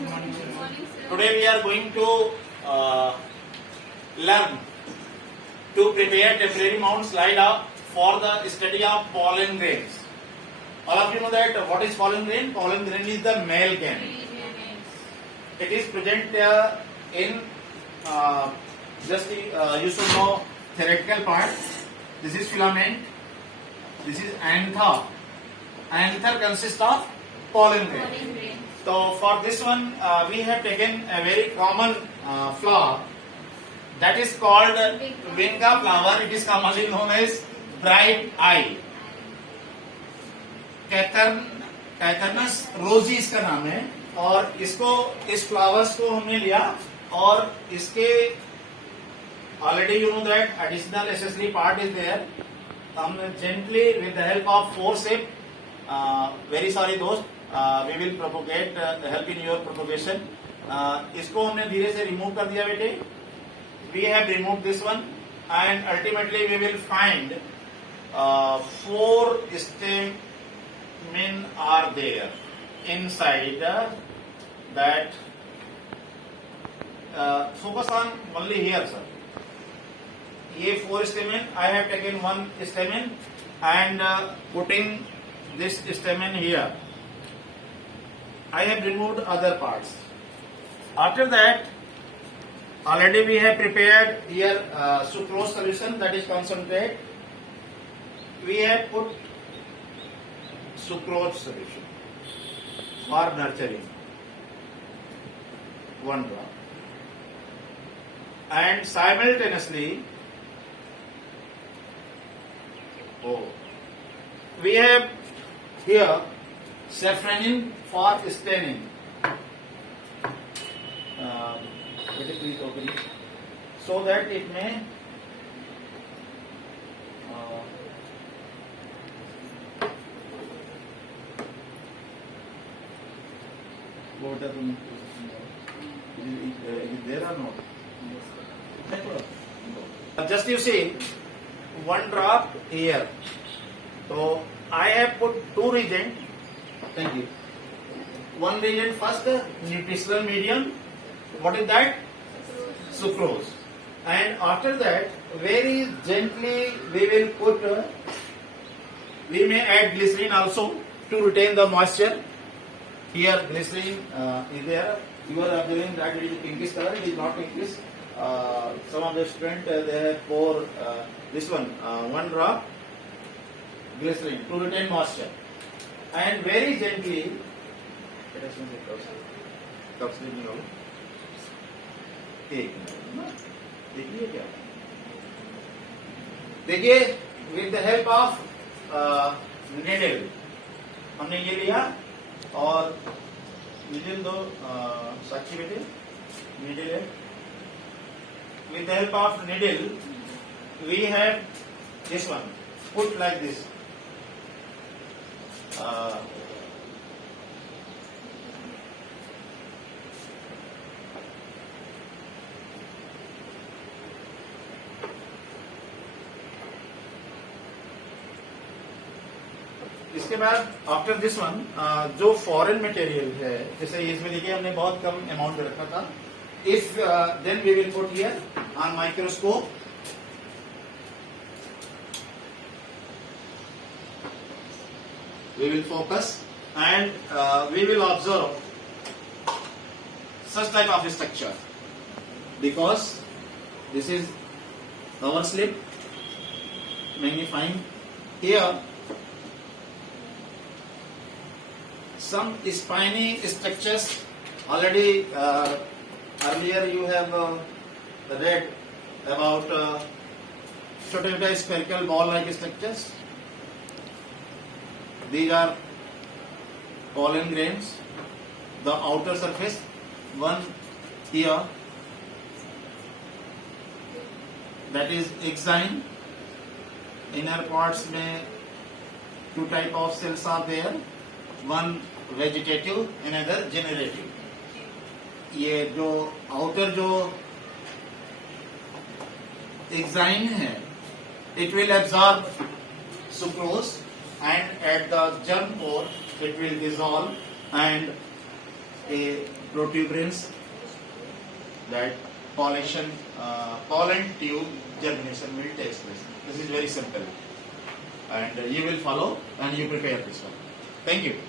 Today we are going to learn to prepare temporary mount slide for the study of pollen grains. All of you know that what is pollen grain? Pollen grain is the male grain. It is present in just you should know theoretical part. This is filament. This is anther. Anther consists of pollen grain. So for this one, we have taken a very common flower that is called vinca flower. It is commonly known as bright eye. कैथरनस रोजी इसका नाम है और इसको इस flowers को हमने लिया और इसके already you know that additional accessory part is there. हमने gently with the help of forceps very sorry दोस्त we will propagate help in your propagation. इसको हमने धीरे से रिमूव कर दिया बेटे. We have remove this one and ultimately we will find 4 stamen are there inside that. Focus on only here, sir. ये 4 stamen. I have taken 1 stamen and putting this stamen here. I have removed other parts. After that, already we have prepared here sucrose solution, that is concentrate. We have put sucrose solution for nurturing 1 drop, and simultaneously we have here safranin for staining. Please open it so that it may what are the is there or not? Just you see 1 drop here. So I have put 2 reagent. Thank you. 1 reagent first, nutritional medium. What is that? Sucrose. And after that, very gently we will put. We may add glycerin also to retain the moisture. Here glycerin is there. You are observing that it is pinkish color. It is not pinkish. Some of the students they have pour this one 1 drop glycerin to retain moisture, and very gently. देखिए with the help of needle हमने ये लिया और needle दो साक्षी बेटे needle है. With the help of needle, we have this one put like this. इसके बाद आफ्टर दिस वन जो फॉरेन मटेरियल है, जैसे इसमें देखिए हमने बहुत कम अमाउंट में रखा था. If then we will put here on microscope. We will focus and we will observe such type of structure, because this is cover slip. Magnifying here some spiny structures already. Earlier you have read about छोटे-छोटे spherical ball-like structures. These are pollen grains. The outer surface, one here, that is exine. Inner parts में 2 type of cells are there. One vegetative, another generative. ये जो outer जो exine है, it will absorb sucrose and at the germ pore it will dissolve and a protuberance, that pollen tube germination will take place. This is very simple, and you will follow and you prepare this one. Thank you.